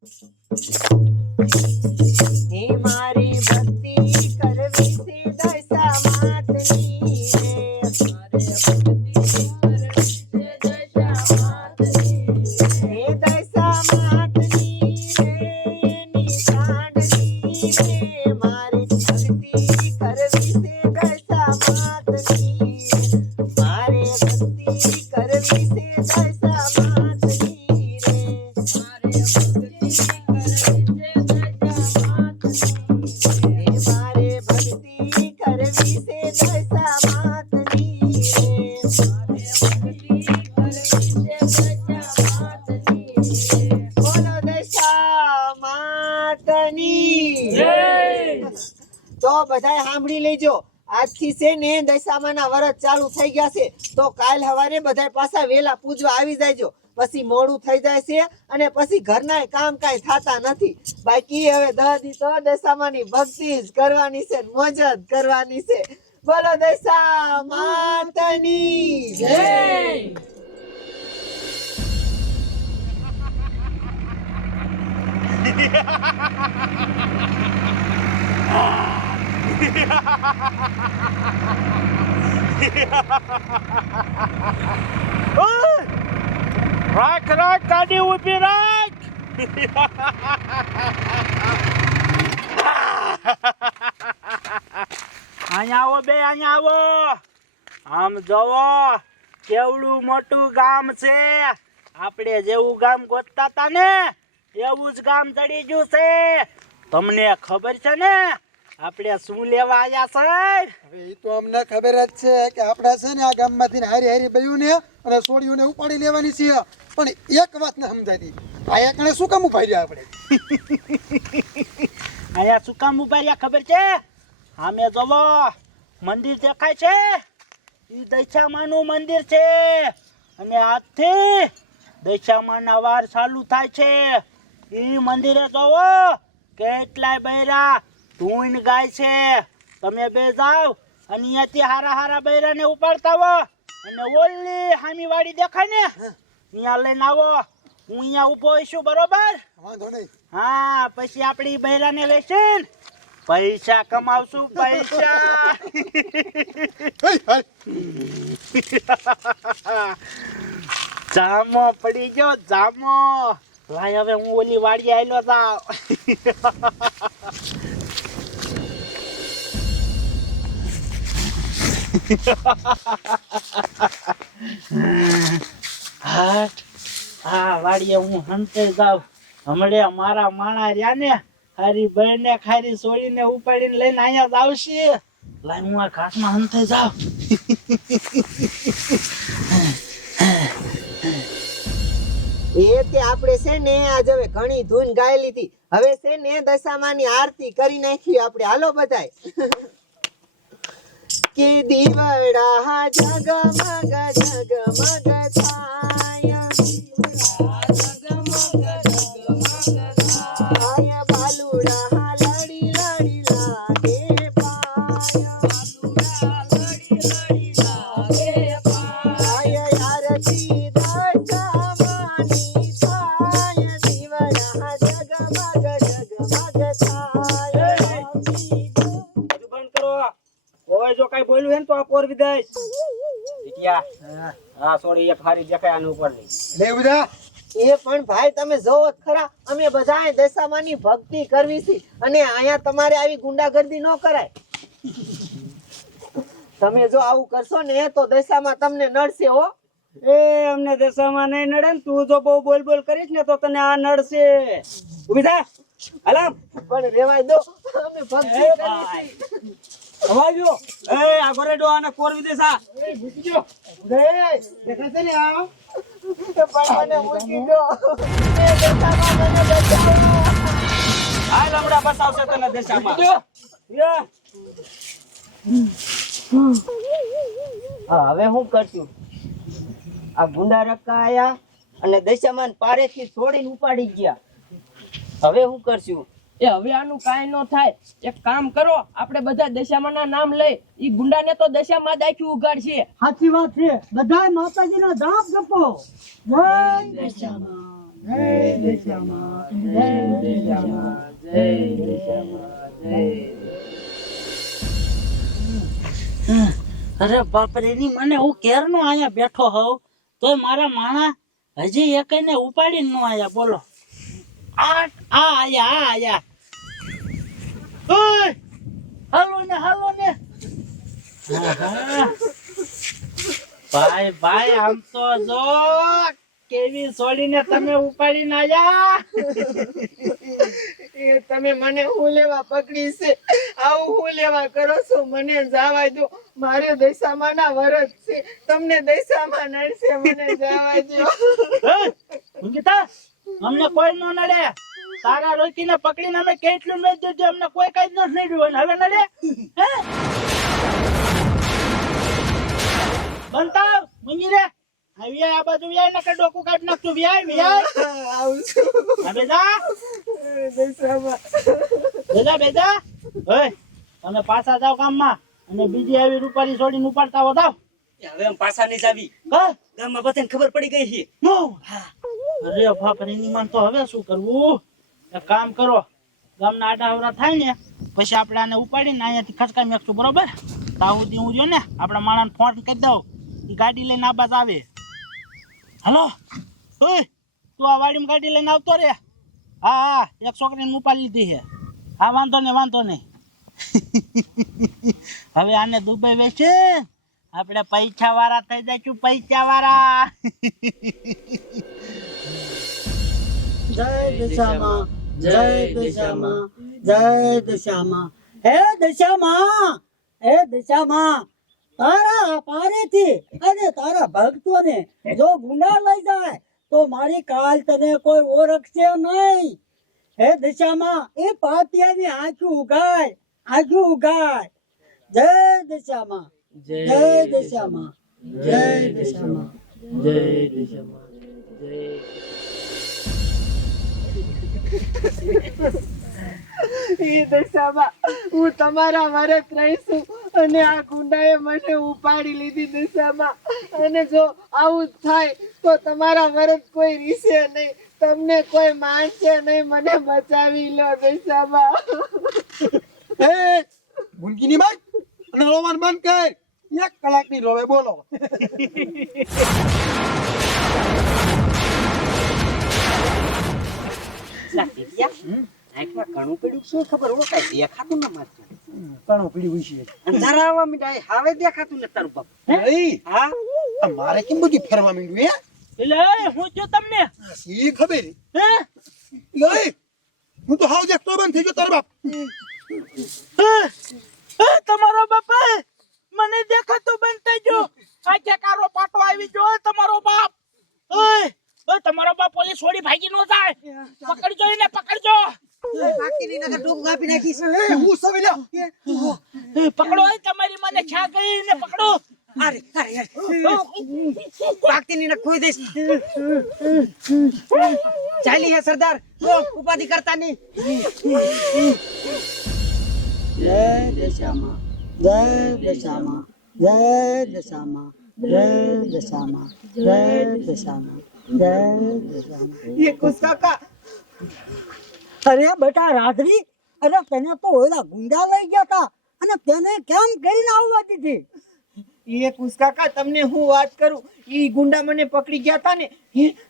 હે મારી ભક્તિ કરવી છે દશા માતની રે, હે દશા માતની રે એની સાંડની રે, મારી ભક્તિ કરવી છે દશા માતની, મારે ભક્તિ કરવી છે દશા માતની રે, મારે ભક્તિ કરવી છે દશા માતની બોલો દશા માતની તો બધાય સાંભળી લેજો. આજથી છે ને દશામાના વરત ચાલુ થઈ ગયા છે, તો કાલ સવારે બધાય પાછા વેલા પૂજવા આવી જાયજો. પછી મોડું થઈ જાય છે અને પછી ઘરના કામ કાંઈ થતા નથી. બાકી હવે 10 દી તો દશામાની ભક્તિ જ કરવાની છે, મોજ જ કરવાની છે. બોલો દશા માતની જય. રાખ રાખ ગાડી ઊભી રાખ. અહીંયા આવો બે, અહીંયા આવો. આમ જોવો કેવડું મોટું ગામ છે. આપણે જેવું ગામ ગોતતા હતા ને એવું જ ગામ ચડી ગયું છે. તમને ખબર છે ને આપણે શું લેવા આયા છે? હવે એ તો અમને ખબર જ છે કે આપડા છે ને આ ગામમાંથી હારી હારી બયું ને અને સોળીઓને ઉપાડી લેવાની છે. પણ એક વાત ને સમજાતી, આ એકને શું કામ ઉભા રહ્યા આપણે? અહીંયા શું કામ ઉભા રહ્યા ખબર છે? સામે જોવો મંદિર દેખાય છે, એ દશામાનું મંદિર છે. અને આજથી દશામાના વાર ચાલુ થાય છે. એ મંદિરે જોવો કેટલાય બૈરા ધૂન ગાય છે. તમે બે જાઓ અને અહીંયાથી હારા હારા બૈરાને ઉપાડતા હો અને ઓલી હામી વાડી દેખાય ને અહીંયા લઈને આવો. હું અહીંયા ઊભો છું, બરોબર? વાંધો નહીં. હા, પછી આપણી બૈરાને વેચીને પૈસા કમાવશું. પૈસા જામો પડી ગયો, જામો. લાય હવે હું ઓલી વાડી આયલો જાવ. હા વાડીએ હું હંતે જાવ. હમણે મારા માણા રહ્યા ને હારી બહેને ખારી છોડીને ઉપાડીને લઈને અહીંયા જ આવશે. લાય હું આ ઘાસમાં હંતે જાવ. એ તે આપણે છે ને આજ હવે ઘણી ધૂન ગાઈ લીધી. હવે છે ને દશામાની આરતી કરી નાખી આપણે. હાલો બધાય. કે દીવડા જગમગ જગમગ થાય, આય બાલુડા લડી લડી લાગે પાય, આય આરતી દશામાની થાય, દીવડા જગમગ જગમગ થાય. બંધ કરો. ઓય જો કઈ બોલ્યું હે ને તો આ પોર વિદાય. હા સોરી એક હારી દેખાય આની ઉપર ની. લે બધા એ પણ ભાઈ તમે જોવો જ ખરા, અમે બધાએ દશામાની ભક્તિ કરવી છે અને અહીંયા તમારે આવી ગુંડાગર્દી ન કરાય. તમે જો આવું કરશો ને તો દશામાં તમને નડશે હો. એ અમને દશામાં નહીં નડે ને. તું જો બહુ બોલ બોલ કરીશ ને તો તને આ નડશે. ઉભી થા. હલામ. પણ રેવાય દો, અમે ભક્તિ કરવી છે. અવાજો. એ આ ગોરેડો આને કોર વિદેશા. એ ઘૂસી ગયો. દેખાશે ને આ પણ મને મૂકી દો. એ દશામાં મને બચાવો. આ લમડા બસાવશે તને દશામાં. હા, હવે હું કરશું? આ ગુંડા રક્કા આયા અને દશામાન પારેથી છોડીને ઉપાડી ગયા. હવે હું કરશું? એ હવે આનું કાંઈ ન થાય. એક કામ કરો, આપણે બધા દશામાના નામ લઈ ઈ ગુંડાને તો દશામાં દાખ્યું ઉગાડશે. સાચી વાત છે. બધાય માતાજીના જાપ જપો. જય દશામાં. અરે બાપરે ની મને હું કેરનો અહીંયા બેઠો હોઉં તોય મારા માણા હજી એકને ઉપાડી ન આયા બોલો આ આયા ઓય હાલો ને આહા. ભાઈ આમ તો જો કેવી છોડીને તમે ઉપાડીને આયા એ તમે મને હું લેવા પકડી છે આવું હું લેવા કરો છો મને જવા દો મારે દશામાં ના વરસ છે તમને દશામાં નડશે મને જવા દો અંકિતા અમને કોઈ ન નડે તારા રોકીને પકડીને અમે કેટલું મેં દીધું અમને કોઈ કઈ જ નથી નડ્યું હવે નડે હે બનતા મંગી રે આવી આ બાજુ વ્યાય નકર ડોકું કાઢ નાખતું વ્યાય આવું છું આ બેજા દશામાં બેજા ઓય તમે પાછા જાવ ગામમાં અને બીજી આવી રૂપારી છોડીને ઉપાડતા હો જાવ હવે આમ પાછા નહીં જાવી હા ગામમાં બધાને ખબર પડી ગઈ છે નો અરે બાપ રે ની માન તો હવે શું કરવું એક કામ કરો ગામના આડાવરા થાય ને પછી આપણે આને ઉપાડીને અહીંયાથી ખસકાઈ મેકશું બરોબર તાહુદી હું જો ને આપણા માણસને ફોન કરી દઉં એ ગાડી લઈને આ બાજ આવે હાલો ઓય તું આ વાડીમાં ગાડી લઈને આવતો રે હા એક છોકરીને ઉપાડી લીધી છે હા વાંધો નહીં હવે આને દુબઈ વેચે આપણે પૈસા વાળા થઈ જઈશું પૈસા વાળા જય દશામાં જય દશામાં જય દશામાં હે દશામાં તારા પારેથી અને તારા ભક્તોને જો ગુંડા લઈ જાય તો મારી કાલ તને કોઈ ઓળખશે નહીં હે દશામાં એ પાપિયાની આંખું ઉગાય જય દશામાં જય દશામાં જય દશામાં એ દશામાં હું તમારા વરત રહીશું અને આ ગુંડાએ મને ઉપાડી લીધી દશામાં અને જો આવું થાય તો તમારા વરત કોઈ રીસે નહીં તમને કોઈ માનશે નહીં મને બચાવી લો દશામાં એ ભૂલકીની બાઈ અને રોવાનું બંધ કર 1 કલાકની રોવે બોલો આંખમાં ઘણું પડ્યું શું ખબર હો કઈ દેખાતું ના મારતું ઘણું પીડ્યું છે અંધારા આવવા મીઠાઈ હવે દેખાતું ને તારું બાપ નહીં હા આ મારે કેમ બધું ફરવા માંડ્યું એટલે હું જો તમને સી ખબર હે લઈ હું તો હાવ દેખતો બંધ થઈ ગયો તારો બાપ તમારો બાપ મને દેખાતો બંધ થઈ ગયો આજે કારો પાટો આવી ગયો તમારો બાપ ઓય તમારો બાપ પોલીસ છોડી ભાગી નો જાય પકડજો એને પકડજો હું સવી લ્યો પકડો તમારી મને છા ગઈ ને પકડો ખોઈ દઈશ ચાલી હે સરદાર ઉપાધિ કરતા નહીં જય દશામાં જય દશામાં જય દશામાં જય દશામાં જય દશામાં જય દશામાં ये कुछ काका અરે બેટા રાધરી અરે તને તો ઓલા ગુંડા લઈ ગયા તા અને તેને કેમ કરીને આવવા દીધી ये कुछ काका તમને હું વાત કરું ઈ ગુંડા મને પકડી ગયા તા ને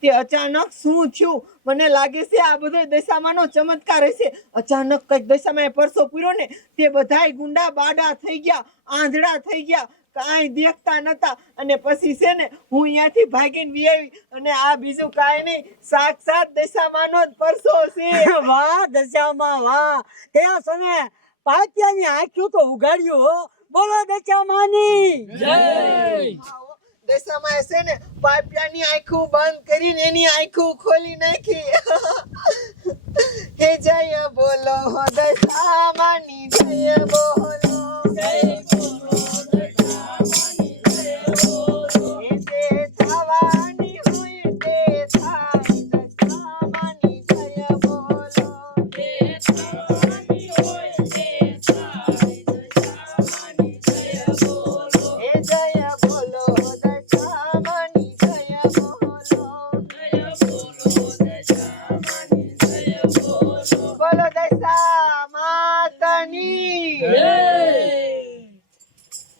તે અચાનક શું થયું મને લાગે છે આ બધો દશામાંનો ચમત્કાર હશે અચાનક કઈક દશામાં પરસો પૂર્યો ને તે બધાય ગુંડા બાડા થઈ ગયા આંધળા થઈ ગયા કાંઈ દેખતા નતા અને પછી છે ને હું અહીંયાથી ભાગીને વી આવી અને આ બીજું કાંઈ નહીં સાક્ષાત દશામાંનો જ પરસો છે વાહ દશામાં વાહ ત્યાં સને પાટિયાની આંખ્યું તો ઉગાડ્યું હો બોલો દશામાની દશામાં છે ને પાપિયાની આંખું બંધ કરીને એની આંખું ખોલી નાખી હે જય બોલો દશામાની જય બોલો જય બોલો દશામાની જય બોલો હે તે થવાની હોય તે થાય દશામાની જય બોલો હે થવાની હોય તે થાય દશામાની જય બોલો હે જય બોલો દશામાની જય બોલો જય બોલો બોલો દશા માતની જય